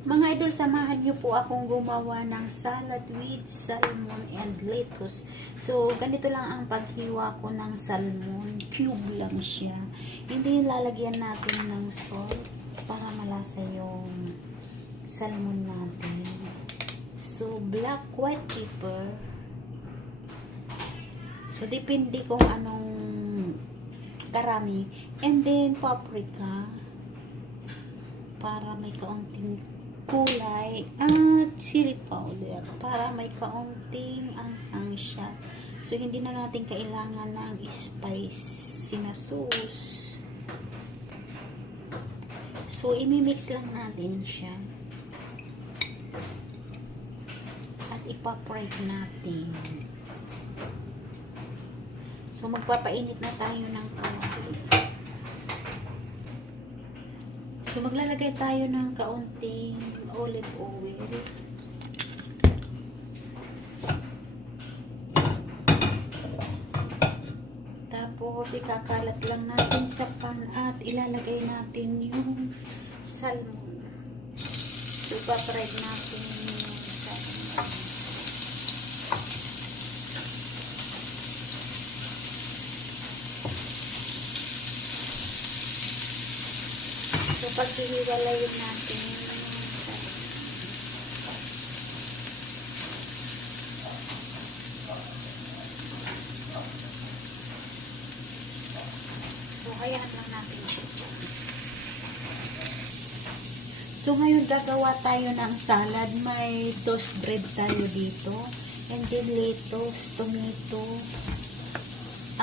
Mga idol, samahan niyo po akong gumawa ng salad with salmon and lettuce. So, ganito lang ang paghiwa ko ng salmon. Cube lang siya. Hindi lalagyan natin ng salt para malasa yung salmon natin. So, black white pepper. So, depende kung anong karami. And then, paprika. Para may kaunting kulay. At chili powder. Para may kaunting anghang siya. So, hindi na natin kailangan ng spice na sauce. So, imimix lang natin siya. At ipaprite natin. So, magpapainit na tayo ng kawali. So, maglalagay tayo ng kaunting olive oil. Tapos, ikakalat lang natin sa pan at ilalagay natin yung salmon. So, ipaprite natin yung salmon. So, paghihiwalayin natin yung salmon. So, hayaan lang natin siya. So, ngayon gagawa tayo ng salad. May toast bread tayo dito. And then lettuce, tomato.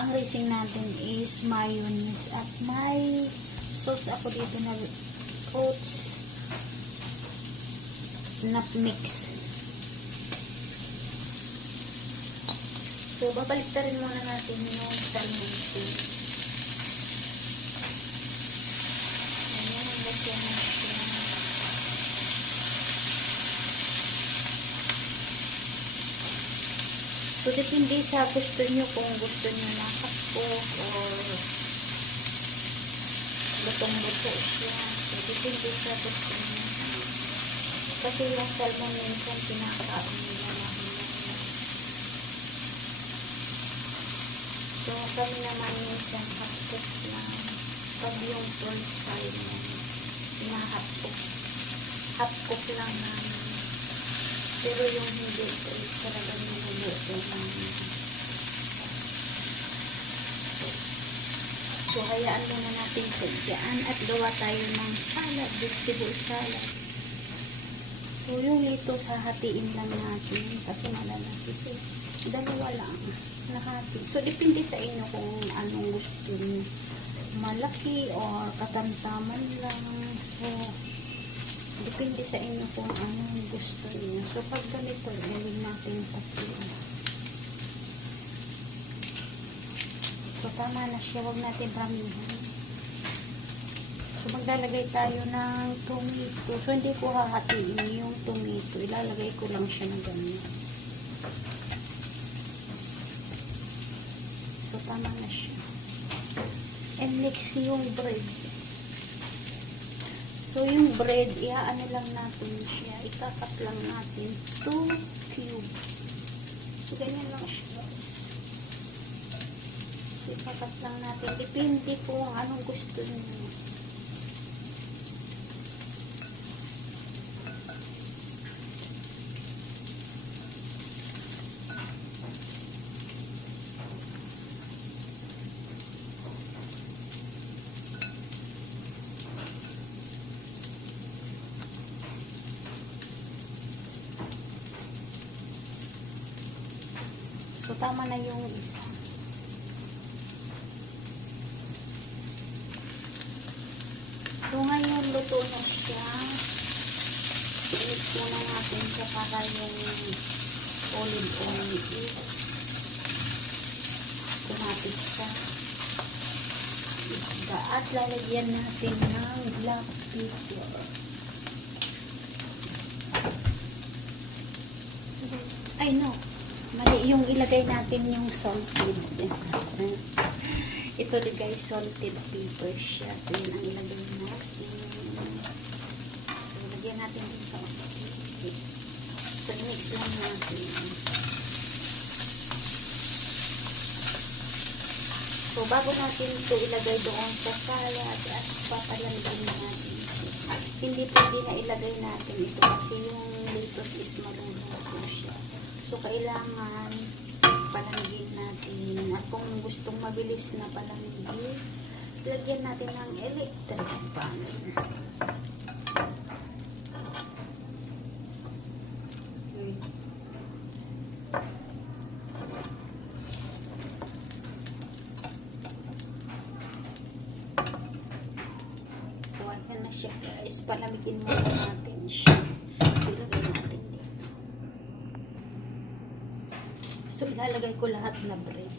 Ang racing natin is mayonnaise. At may sauce ako dito na oats na mix. So, babalik-tarin muna natin yung salmon sauce. Ayan, lagyan natin. So, depende sa gusto nyo kung gusto nyo na kapok or lutong-luto siya. So, depende sa gusto nyo. Kasi yung salmon minsan pinakaon nila na so, kami naman minsan half-cook lang. Pag yung prawn style na pinahapok. Half-cook lang namin. Pero yung hindi ko talagang niluluto lang. So, hayaan muna natin sadyaan at gawa tayo ng salad, vegetable salad. So, yung ito hahatiin lang natin kasi malalaki. So, dalawa lang nahati. So, depende sa inyo kung anong gusto niyo. Malaki or katamtaman lang. So, depende sa inyo kung anong gusto niyo. So, pag ganito, gawin natin tatlo. So, tama na siya. Huwag natin ramihan. So, maglalagay tayo ng tomato. So, hindi ko hahatiin yung tomato. Ilalagay ko lang siya na ganyan. So, tama na siya. And next, yung bread. So, yung bread, iaano lang natin siya. Ikakat lang natin 2 cube. So, ganyan lang siya. Ipakat lang natin. Depende kung anong gusto niyo. So, tama na yung isa. So, ngayon, luto na siya. I-mix muna natin siya para yung olive oil is kumapit sa isda. At lalagyan natin ng black pepper. Ay, no. Mali yung ilagay natin yung salted. Ito din guys, salted pepper siya. So, yun ang ilagay natin. So, lagyan natin din sa so mix lang natin. So bago natin ito ilagay doon sa salad at papalamigin natin. Hindi pwede na ilagay natin ito kasi yung lettuce is maluluto siya. So kailangan palamigin natin. At kung gustong mabilis na palamigin, lagyan natin ng electric pan. So ayan na siya guys. Palamigin muna natin siya. So ilagay natin dito. So ilalagay ko lahat na bread.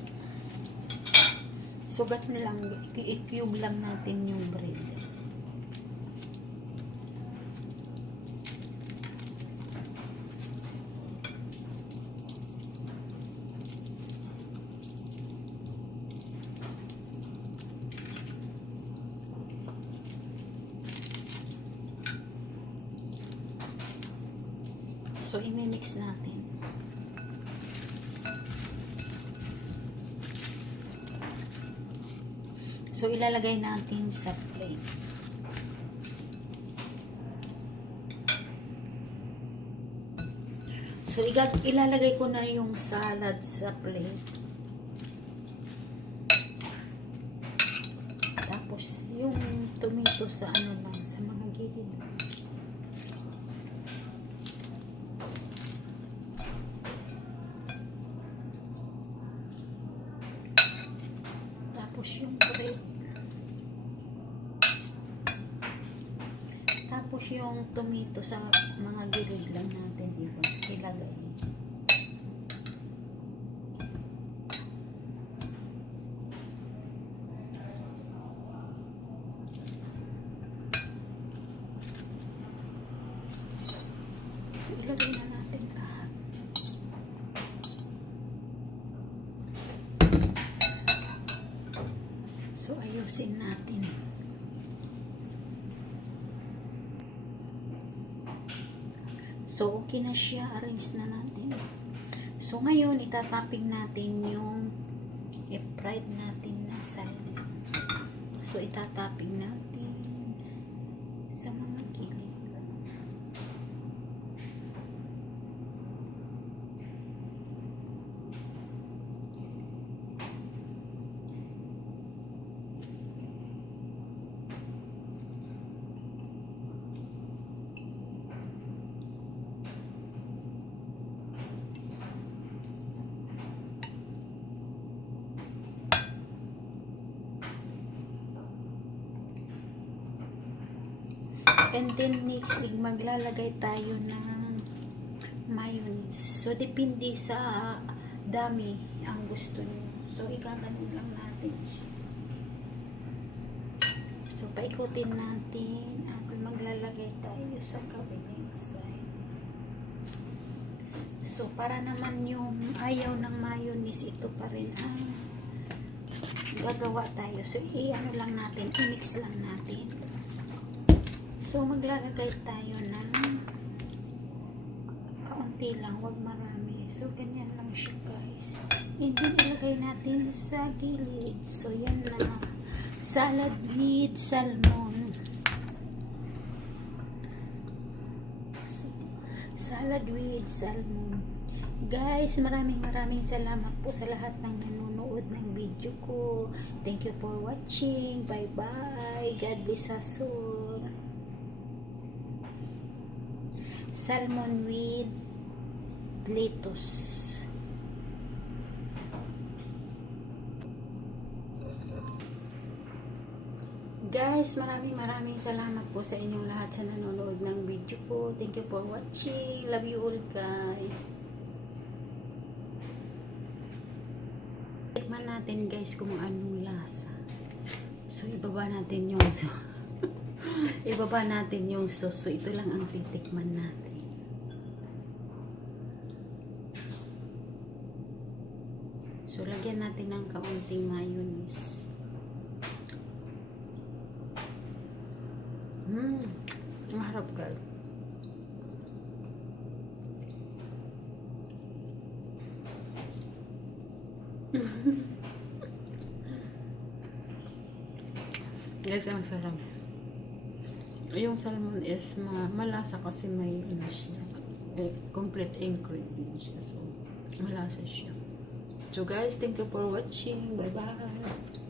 So, ganun lang, i-cube lang natin yung bread. So, i-mix natin. So, ilalagay natin sa plate. So, ilalagay ko na yung salad sa plate. Tapos, yung tomato sa ano lang, sa mga gilid. Tapos, yung bread. Tapos yung tomato sa mga gilid lang natin diba? Ilagay. So ilagay na natin lahat. So ayusin natin. So, okay na siya. Arrange na natin. So, ngayon, itatapping natin yung i-fried natin na salad. So, itatapping natin sa mga gilid. And then next, maglalagay tayo ng mayonnaise. So, depende sa dami ang gusto niyo. So, ikakanin lang natin. So, paikutin natin at maglalagay tayo sa kabilang side. So, para naman yung ayaw ng mayonnaise, ito pa rin ang gagawa tayo. So, i-ano lang natin, i-mix lang natin. So, maglalagay tayo ng kaunti lang, wag marami. So, ganyan lang siya guys. And then, ilagay natin sa gilid. So, yan na. Salad with salmon. So, salad with salmon. Guys, maraming salamat po sa lahat ng nanonood ng video ko. Thank you for watching. Bye-bye. God bless us all. Salmon with lettuce. Guys, maraming salamat po sa inyong lahat sa nanonood ng video ko. Thank you for watching. Love you all guys. Tikman natin guys kung anong lasa. So, ibaba natin yung ibaba natin yung sauce. So, ito lang ang titikman natin. So, lagyan natin ng kaunting mayonnaise. Ang harap guys. Guys, ang sarap. Yung salmon is malasa kasi may ano siya. Complete ingredient siya. So, malasa siya. So guys, thank you for watching. Bye-bye.